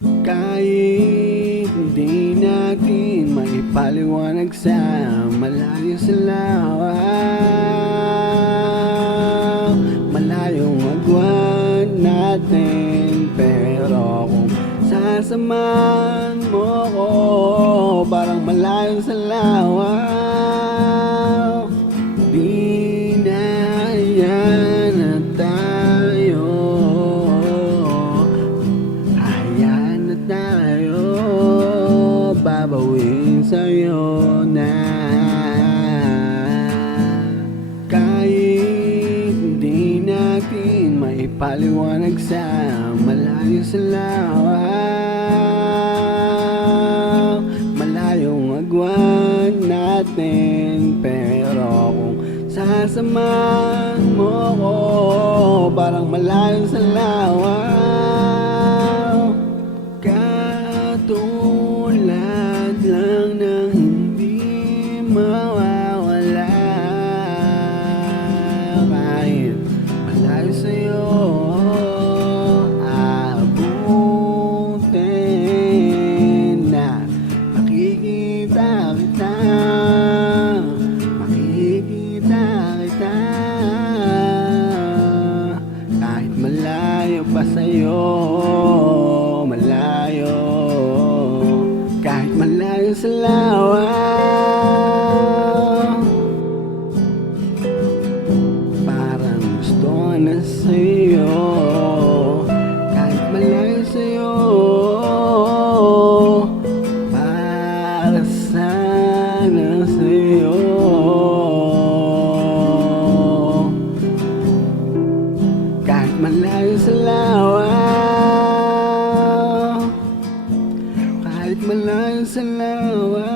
Kahit hindi natin maipaliwanag sa malayo sa lawa, malayong agwan natin. Pero kung sasamahan mo ko, parang malayo sa lawa. Di na yan na tayo, hayaan na tayo, babawin sa'yo na. Kahit hindi natin maipaliwanag sa malayo sa lawa, malayong agwan natin. Pero kung sasamahan mo ko, parang malayo sa lawa. Katulad lang ng hindi mawawala. Kahit malayo sa'yo, aabutin na makikita kita, makikita kita. Kahit malayo pa sa'yo, malayo, kahit malayo sa lawa. Parang gusto na sa'yo, kahit malayo sa'yo. Para sana sa'yo, kahit malayo sa lawa, kahit malayo sa lawa.